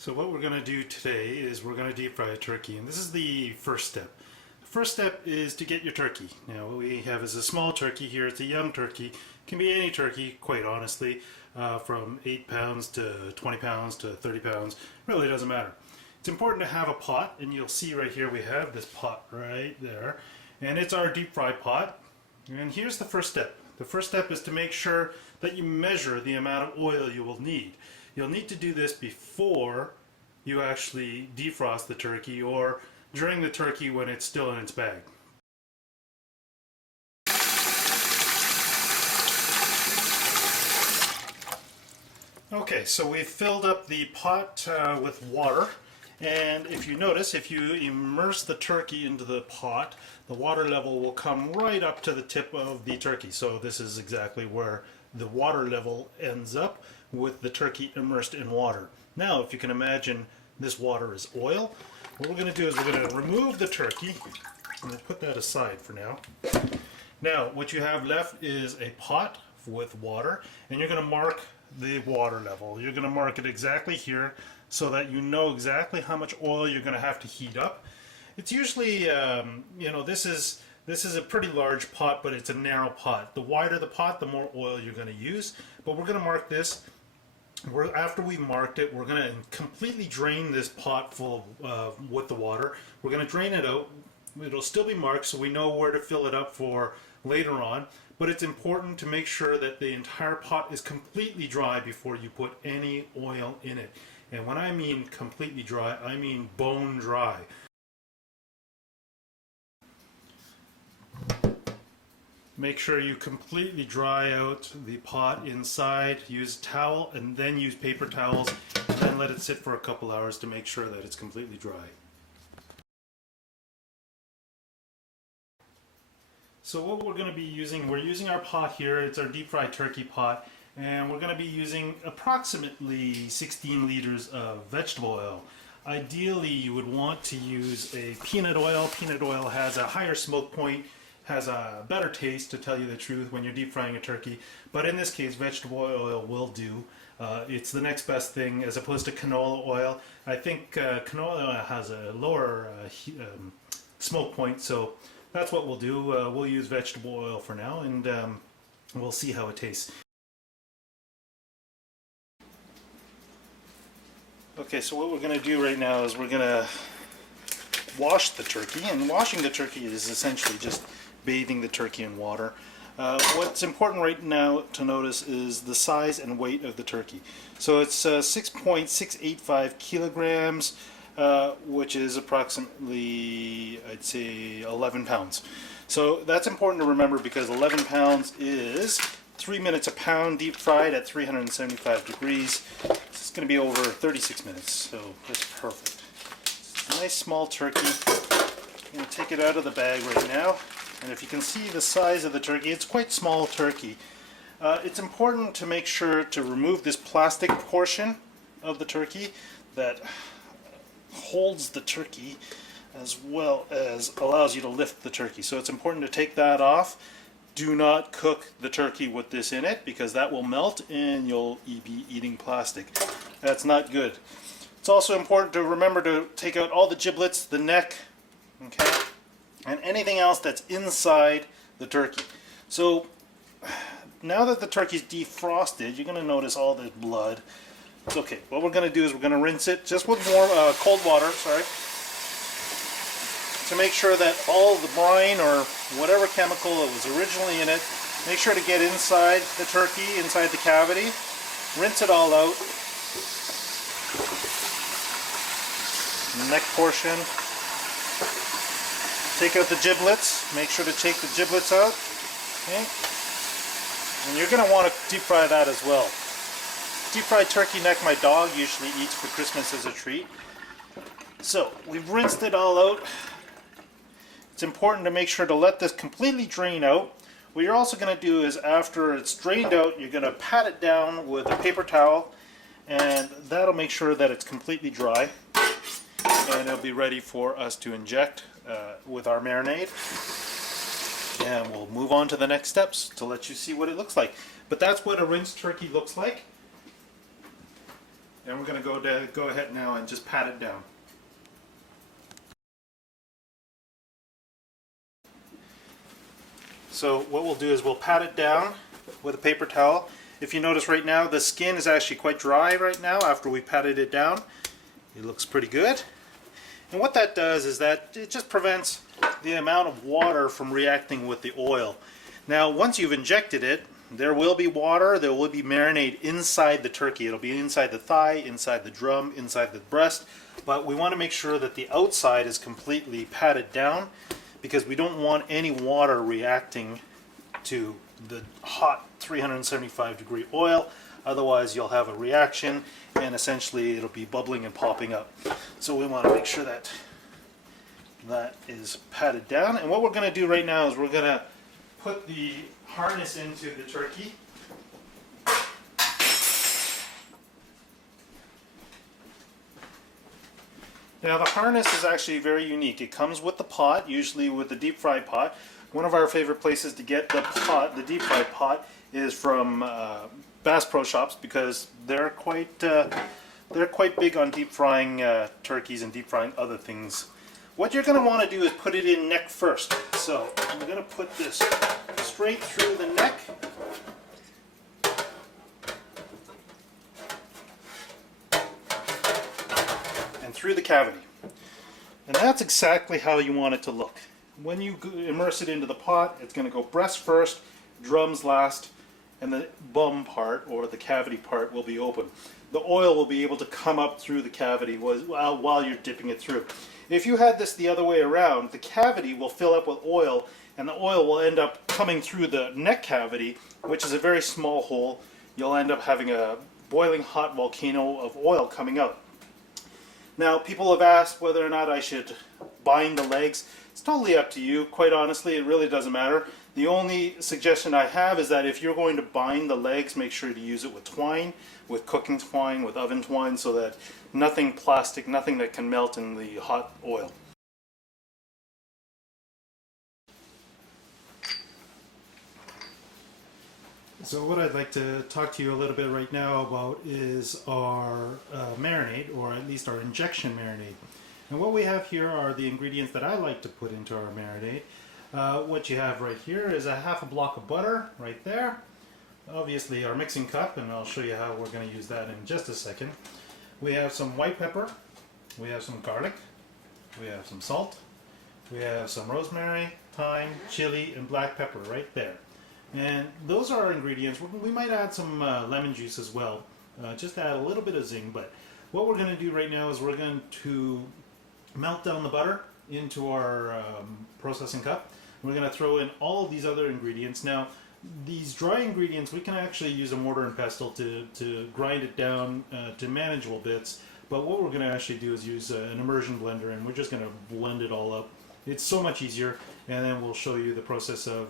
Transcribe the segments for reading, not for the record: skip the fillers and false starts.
So what we're going to do today is we're going to deep fry a turkey, and this is the first step. The first step is to get your turkey. Now what we have is a small turkey here. It's a young turkey. It can be any turkey, quite honestly, from 8 pounds to 20 pounds to 30 pounds. Really doesn't matter. It's important to have a pot, and you'll see right here we have this pot right there, and it's our deep fry pot. And here's the first step. The first step is to make sure that you measure the amount of oil you will need. You'll need to do this before you actually defrost the turkey or during the turkey when it's still in its bag. Okay, so we've filled up the pot with water, and if you notice, if you immerse the turkey into the pot, the water level will come right up to the tip of the turkey. So this is exactly where the water level ends up, with the turkey immersed in water. Now, if you can imagine this water is oil, what we're going to do is we're going to remove the turkey. I'm going to put that aside for now. Now, what you have left is a pot with water, and you're going to mark the water level. You're going to mark it exactly here so that you know exactly how much oil you're going to have to heat up. It's usually, this is a pretty large pot, but it's a narrow pot. The wider the pot, the more oil you're going to use. But we're going to mark this. After we've marked it, we're going to completely drain this pot full of with the water. We're going to drain it out. It'll still be marked, so we know where to fill it up for later on. But it's important to make sure that the entire pot is completely dry before you put any oil in it. And when I mean completely dry, I mean bone dry. Make sure you completely dry out the pot inside. Use a towel and then use paper towels, and then let it sit for a couple hours to make sure that it's completely dry. So what we're going to be using, we're using our pot here. It's our deep fried turkey pot, and we're going to be using approximately 16 liters of vegetable oil. Ideally, you would want to use a peanut oil. Peanut oil has a higher smoke point, has a better taste, to tell you the truth, when you're deep frying a turkey. But in this case, vegetable oil will do. It's the next best thing as opposed to canola oil. I think canola oil has a lower smoke point, so that's what we'll do. We'll use vegetable oil for now, and we'll see how it tastes. Okay, so what we're going to do right now is we're going to wash the turkey, and washing the turkey is essentially just bathing the turkey in water. What's important right now to notice is the size and weight of the turkey. So it's 6.685 kilograms, which is approximately, I'd say, 11 pounds. So that's important to remember, because 11 pounds is 3 minutes a pound deep fried at 375 degrees. It's going to be over 36 minutes, so that's perfect. It's a nice small turkey. I'm going to take it out of the bag right now. And if you can see the size of the turkey, it's quite small turkey. It's important to make sure to remove this plastic portion of the turkey that holds the turkey, as well as allows you to lift the turkey. So it's important to take that off. Do not cook the turkey with this in it, because that will melt and you'll be eating plastic. That's not good. It's also important to remember to take out all the giblets, the neck, okay, and anything else that's inside the turkey. So now that the turkey's defrosted, you're going to notice all this blood. It's okay. What we're going to do is we're going to rinse it just with cold water, to make sure that all the brine or whatever chemical that was originally in it, make sure to get inside the turkey, inside the cavity. Rinse it all out. Neck portion. Take out the giblets. Make sure to take the giblets out. Okay. And you're going to want to deep fry that as well. Deep fried turkey neck my dog usually eats for Christmas as a treat. So we've rinsed it all out. It's important to make sure to let this completely drain out. What you're also going to do is, after it's drained out, you're going to pat it down with a paper towel, and that'll make sure that it's completely dry, and it'll be ready for us to inject with our marinade. And we'll move on to the next steps to let you see what it looks like. But that's what a rinsed turkey looks like. and we're going to go ahead now and just pat it down. So what we'll do is we'll pat it down with a paper towel. If you notice right now, the skin is actually quite dry right now after we patted it down. It looks pretty good. And what that does is that it just prevents the amount of water from reacting with the oil. Now, once you've injected it, there will be water, there will be marinade inside the turkey. It'll be inside the thigh, inside the drum, inside the breast. But we want to make sure that the outside is completely patted down, because we don't want any water reacting to the hot 375 degree oil. Otherwise you'll have a reaction and essentially it'll be bubbling and popping up. So we want to make sure that that is patted down. And what we're going to do right now is we're going to put the harness into the turkey. Now the harness is actually very unique. It comes with the pot, usually with the deep fry pot. One of our favorite places to get the pot, the deep fry pot, is from Bass Pro Shops, because they're quite big on deep frying turkeys and deep frying other things. What you're going to want to do is put it in neck first. So I'm going to put this straight through the neck. And through the cavity. And that's exactly how you want it to look. When you immerse it into the pot, it's going to go breast first, drums last, and the bum part, or the cavity part, will be open. The oil will be able to come up through the cavity while you're dipping it through. If you had this the other way around, the cavity will fill up with oil, and the oil will end up coming through the neck cavity, which is a very small hole. You'll end up having a boiling hot volcano of oil coming out. Now, people have asked whether or not I should bind the legs. It's totally up to you. Quite honestly, it really doesn't matter. The only suggestion I have is that if you're going to bind the legs, make sure to use it with twine, with cooking twine, with oven twine, so that nothing plastic, nothing that can melt in the hot oil. So what I'd like to talk to you a little bit right now about is our marinade, or at least our injection marinade. And what we have here are the ingredients that I like to put into our marinade. What you have right here is a half a block of butter right there. Obviously our mixing cup, and I'll show you how we're going to use that in just a second. We have some white pepper, we have some garlic, we have some salt, we have some rosemary, thyme, chili, and black pepper right there. And those are our ingredients. We might add some lemon juice as well, just to add a little bit of zing. But what we're going to do right now is we're going to melt down the butter into our processing cup. We're going to throw in all of these other ingredients. Now, these dry ingredients, we can actually use a mortar and pestle to grind it down to manageable bits. But what we're going to actually do is use an immersion blender, and we're just going to blend it all up. It's so much easier, and then we'll show you the process of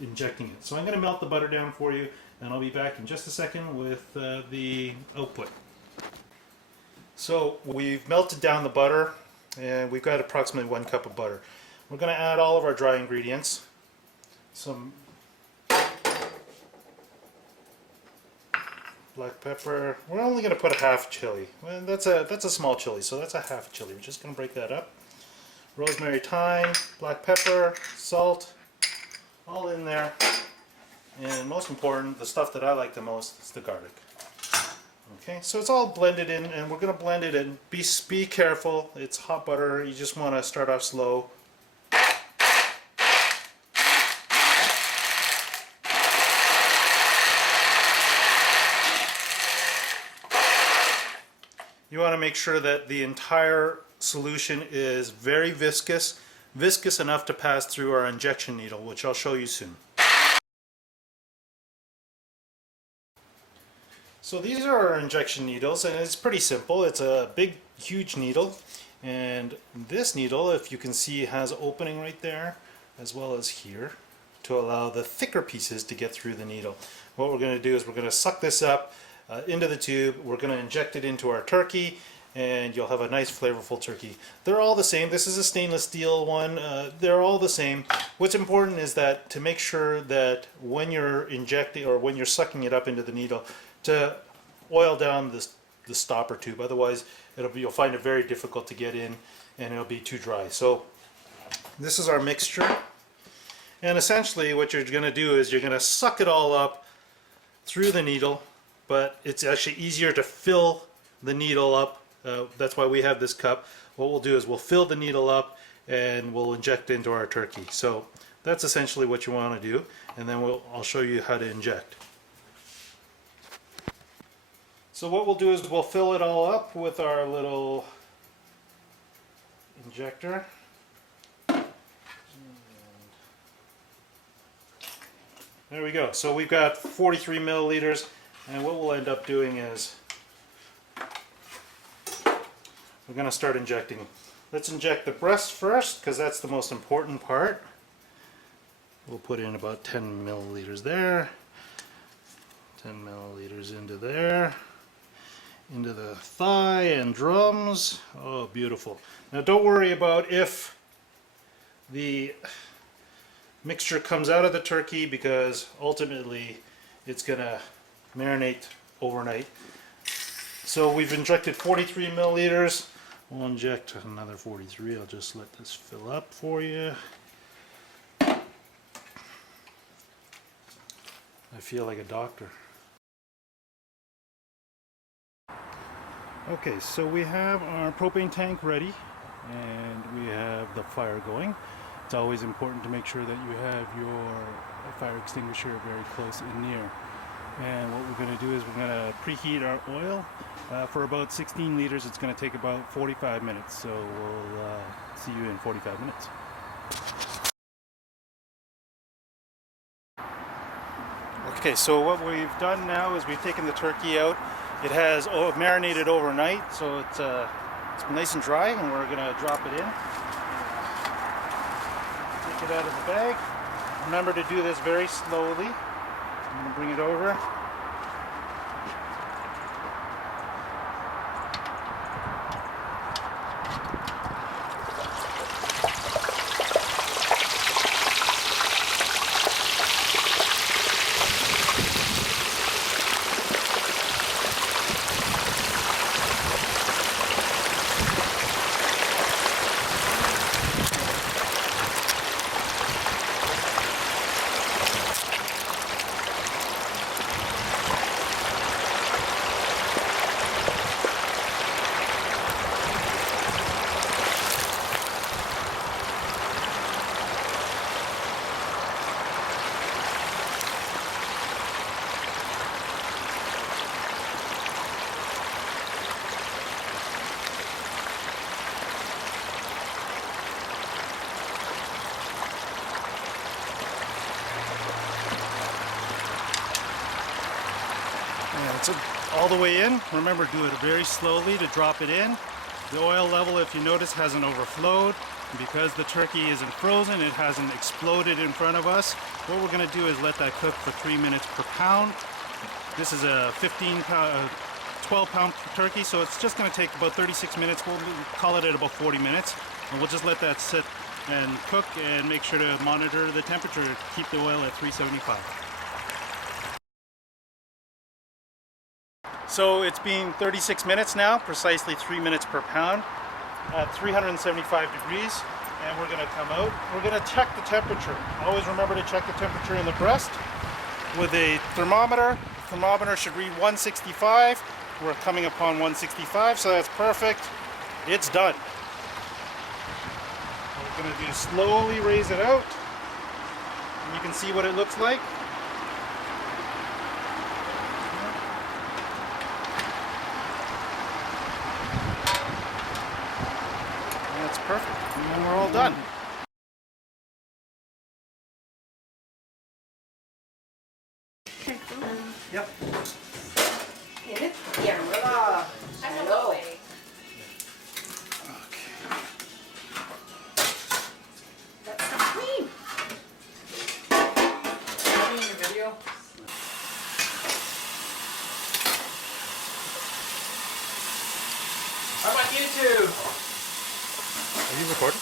injecting it. So I'm going to melt the butter down for you, and I'll be back in just a second with the output. So we've melted down the butter, and we've got approximately 1 cup of butter. We're going to add all of our dry ingredients. Some black pepper. We're only going to put a half chili. Well, that's a small chili, so that's a half chili. We're just going to break that up. Rosemary, thyme, black pepper, salt, all in there. And most important, the stuff that I like the most is the garlic. Okay, so it's all blended in, and we're going to blend it in. Be careful, it's hot butter, you just want to start off slow. You want to make sure that the entire solution is very viscous enough to pass through our injection needle, which I'll show you soon. So these are our injection needles, and it's pretty simple. It's a big, huge needle, and this needle, if you can see, has an opening right there, as well as here, to allow the thicker pieces to get through the needle. What we're going to do is we're going to suck this up into the tube. We're going to inject it into our turkey, and you'll have a nice flavorful turkey. They're all the same. This is a stainless steel one. They're all the same. What's important is that to make sure that when you're injecting, or when you're sucking it up into the needle, to oil down this the stopper tube. Otherwise, you'll find it very difficult to get in, and it'll be too dry. So this is our mixture, and essentially what you're going to do is you're going to suck it all up through the needle, but it's actually easier to fill the needle up. That's why we have this cup. What we'll do is we'll fill the needle up and we'll inject into our turkey. So that's essentially what you want to do, and then I'll show you how to inject. So what we'll do is we'll fill it all up with our little injector. There we go. So we've got 43 milliliters, and what we'll end up doing is we're going to start injecting. Let's inject the breast first, because that's the most important part. We'll put in about 10 milliliters there, 10 milliliters into there, into the thigh and drums. Oh, beautiful. Now don't worry about if the mixture comes out of the turkey, because ultimately it's going to marinate overnight. So we've injected 43 milliliters. We'll inject another 43. I'll just let this fill up for you. I feel like a doctor. Okay, so we have our propane tank ready, and we have the fire going. It's always important to make sure that you have your fire extinguisher very close and near. And what we're going to do is we're going to preheat our oil for about 16 liters. It's going to take about 45 minutes, so we'll see you in 45 minutes. Okay, so what we've done now is we've taken the turkey out. It has marinated overnight, so it's nice and dry, and we're going to drop it in. Take it out of the bag. Remember to do this very slowly. I'm going to bring it over. It's all the way in. Remember, do it very slowly to drop it in. The oil level, if you notice, hasn't overflowed. Because the turkey isn't frozen, it hasn't exploded in front of us. What we're going to do is let that cook for 3 minutes per pound. This is a 12-pound turkey, so it's just going to take about 36 minutes. We'll call it at about 40 minutes. And we'll just let that sit and cook, and make sure to monitor the temperature. Keep the oil at 375. So it's been 36 minutes now, precisely 3 minutes per pound at 375 degrees, and we're going to come out. We're going to check the temperature. Always remember to check the temperature in the breast with a thermometer. The thermometer should read 165. We're coming upon 165, so that's perfect. It's done. We're going to do slowly raise it out, and you can see what it looks like. That's perfect. And then we're all done. Yep. Hello. That's so clean. Are you in your video? How about YouTube? Are you recording?